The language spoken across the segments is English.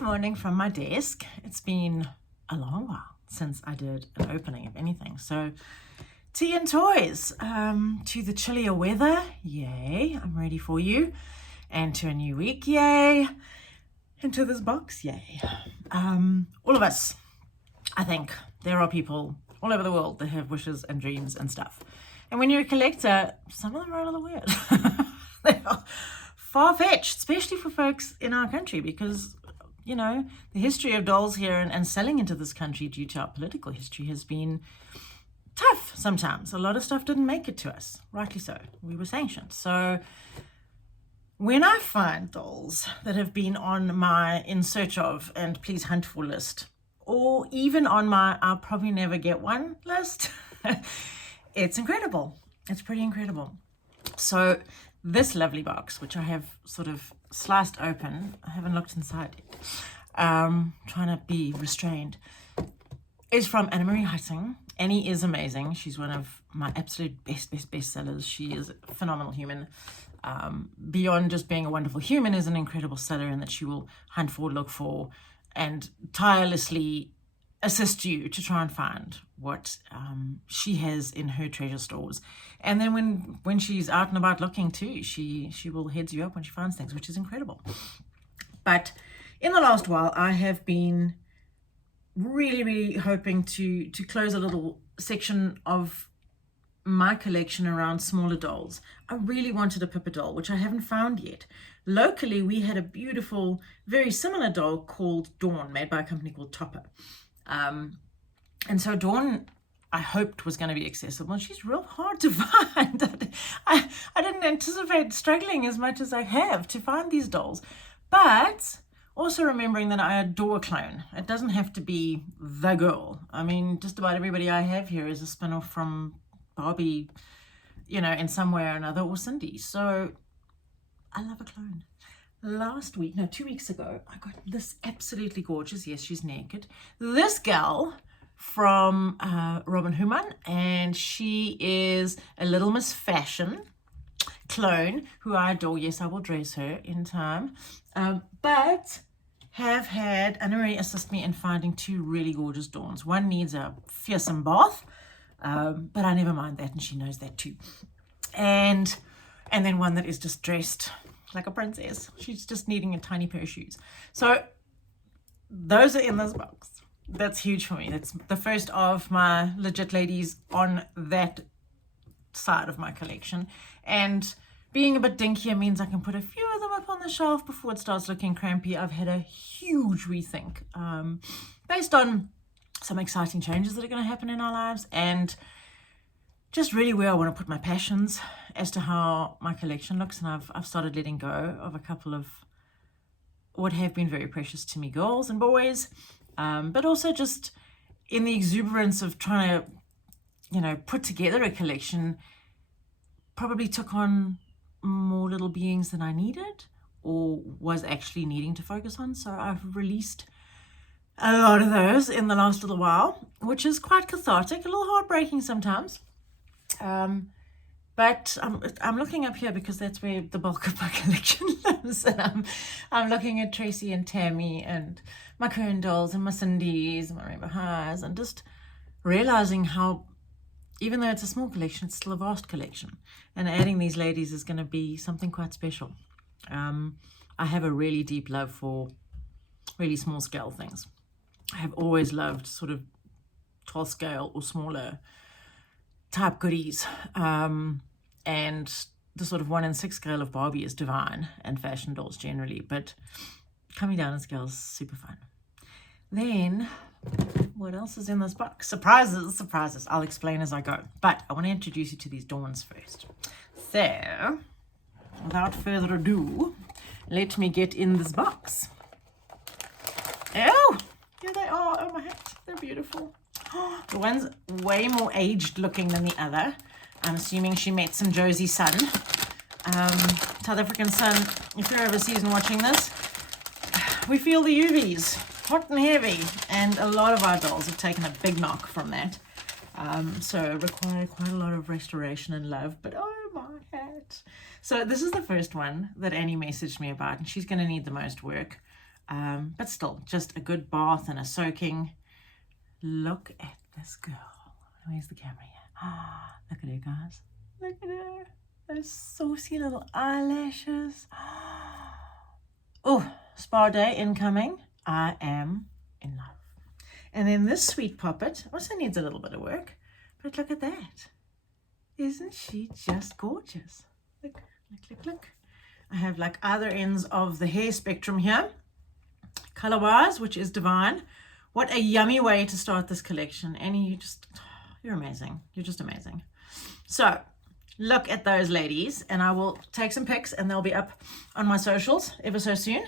Good morning from my desk. It's been a long while since I did an opening of anything. So tea and toys, to the chillier weather, yay, I'm ready for you. And to a new week, yay. And to this box, yay. All of us, I think there are people all over the world that have wishes and dreams and stuff. And when you're a collector, some of them are a little weird. They are far-fetched, especially for folks in our country, because you know, the history of dolls here and selling into this country due to our political history has been tough sometimes. A lot of stuff didn't make it to us, rightly so. We were sanctioned. So when I find dolls that have been on my in search of and please hunt for list, or even on my I'll probably never get one list, it's incredible. It's pretty incredible. So this lovely box, which I have sort of sliced open, I haven't looked inside yet, trying to be restrained, is from Annemarie Huttingh. Annie is amazing. She's one of my absolute best sellers. She is a phenomenal human. Beyond just being a wonderful human, is an incredible seller in that she will hunt for, look for, and tirelessly assist you to try and find what she has in her treasure stores. And then when she's out and about looking too, she will heads you up when she finds things, which is incredible. But in the last while, I have been really hoping to close a little section of my collection around smaller dolls. I really wanted a Pippa doll, which I haven't found yet. Locally, we had a beautiful, very similar doll called Dawn, made by a company called Topper. And so Dawn, I hoped was going to be accessible. She's real hard to find. I didn't anticipate struggling as much as I have to find these dolls. But also remembering that I adore a clone. It doesn't have to be the girl. I mean, just about everybody I have here is a spin-off from Barbie, you know, in some way or another, or Cindy. So I love a clone. 2 weeks ago, I got this absolutely gorgeous, yes, she's naked, this gal from Robin Human, and she is a Little Miss Fashion clone who I adore. Yes, I will dress her in time, but have had Annemarie assist me in finding two really gorgeous Dawns. One needs a fearsome bath, but I never mind that, and she knows that too. And then one that is just dressed like a princess. She's just needing a tiny pair of shoes. So those are in this box. That's huge for me. That's the first of my legit ladies on that side of my collection. And being a bit dinkier means I can put a few of them up on the shelf before it starts looking crampy. I've had a huge rethink based on some exciting changes that are going to happen in our lives, and just really where I want to put my passions as to how my collection looks. And I've started letting go of a couple of what have been very precious to me girls and boys, but also just in the exuberance of trying to, you know, put together a collection, probably took on more little beings than I needed or was actually needing to focus on. So I've released a lot of those in the last little while, which is quite cathartic, a little heartbreaking sometimes. But I'm looking up here because that's where the bulk of my collection lives, and I'm looking at Tracy and Tammy and my Kern dolls and my Cindy's and my Rainbow Highs, and just realizing how, even though it's a small collection, it's still a vast collection, and adding these ladies is going to be something quite special. I have a really deep love for really small scale things. I have always loved sort of 12 scale or smaller type goodies, and the sort of 1 in 6 scale of Barbie is divine, and fashion dolls generally, but coming down in scale is super fun. Then what else is in this box? Surprises. I'll explain as I go, but I want to introduce you to these Dawns first. So without further ado, let me get in this box. Oh, here they are. Oh my hat, they're beautiful. The one's way more aged looking than the other. I'm assuming she met some Josie sun. South African sun, if you're overseas and watching this, we feel the UVs, hot and heavy, and a lot of our dolls have taken a big knock from that. So require quite a lot of restoration and love, but oh my hat. So this is the first one that Annie messaged me about, and she's going to need the most work. but still, just a good bath and a soaking. Look at this girl. Where's the camera here? Look at her, guys. Look at her. Those saucy little eyelashes. Oh, spa day incoming. I am in love. And then this sweet poppet also needs a little bit of work, but look at that. Isn't she just gorgeous? Look, look, look, look. I have like other ends of the hair spectrum here, color-wise, which is divine. What a yummy way to start this collection. Annie, you're amazing. You're just amazing. So look at those ladies, and I will take some pics and they'll be up on my socials ever so soon,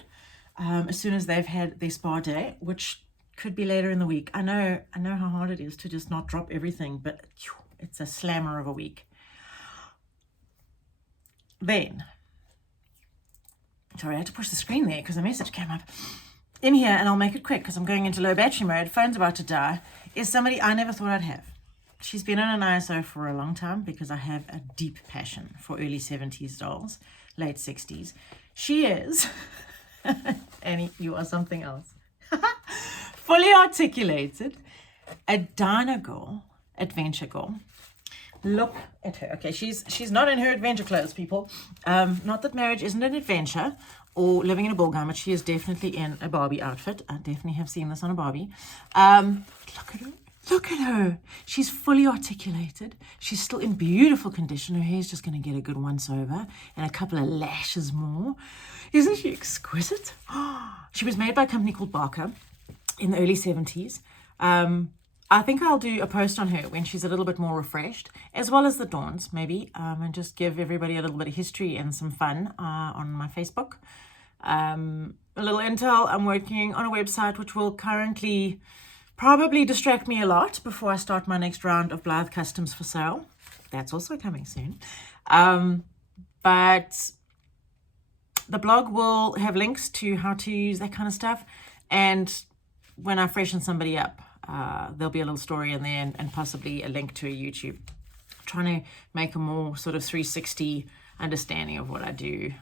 as soon as they've had their spa day, which could be later in the week. I know how hard it is to just not drop everything, but it's a slammer of a week. Then, sorry, I had to push the screen there because a message came up. In here, and I'll make it quick because I'm going into low battery mode, phone's about to die, is somebody I never thought I'd have. She's been on an ISO for a long time because I have a deep passion for early 70s dolls, late 60s. She is, Annie, you are something else. Fully articulated, a Dyna Girl, adventure girl. Look at her. Okay, she's not in her adventure clothes, people. Not that marriage isn't an adventure or living in a ball gown, but she is definitely in a Barbie outfit. I definitely have seen this on a Barbie. Look at her. Look at her. She's fully articulated. She's still in beautiful condition. Her hair's just going to get a good once over and a couple of lashes more. Isn't she exquisite? She was made by a company called Barker in the early 70s. I think I'll do a post on her when she's a little bit more refreshed, as well as the Dawns, maybe, and just give everybody a little bit of history and some fun on my Facebook. A little intel, I'm working on a website which will currently probably distract me a lot before I start my next round of Blythe Customs for sale. That's also coming soon. But the blog will have links to how to use that kind of stuff. And when I freshen somebody up, there'll be a little story in there and possibly a link to a YouTube. Trying to make a more sort of 360 understanding of what I do.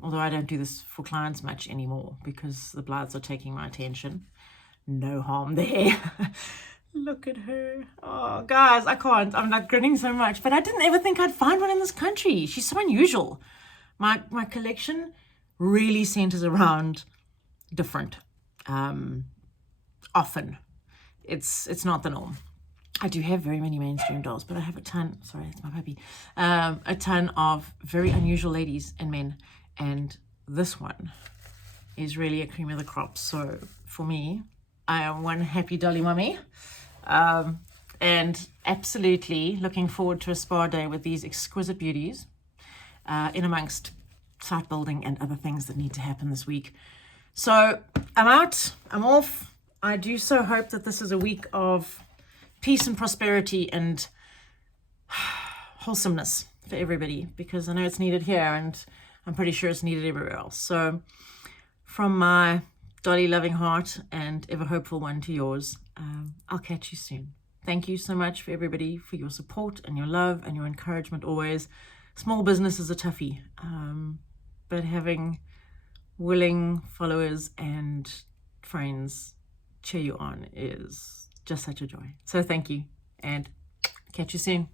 Although I don't do this for clients much anymore because the Blythes are taking my attention. No harm there. Look at her. Oh, guys, I can't. I'm like grinning so much. But I didn't ever think I'd find one in this country. She's so unusual. My collection really centers around different. Often. It's not the norm. I do have very many mainstream dolls, but I have a ton, sorry, it's my puppy, a ton of very unusual ladies and men. And this one is really a cream of the crop. So for me, I am one happy dolly mummy, and absolutely looking forward to a spa day with these exquisite beauties, in amongst site building and other things that need to happen this week. So I'm out, I'm off. I do so hope that this is a week of peace and prosperity and wholesomeness for everybody, because I know it's needed here and I'm pretty sure it's needed everywhere else. So from my dolly loving heart and ever hopeful one to yours, I'll catch you soon. Thank you so much for everybody for your support and your love and your encouragement always. Small business is a toughie, but having willing followers and friends cheer you on is just such a joy. So thank you and catch you soon.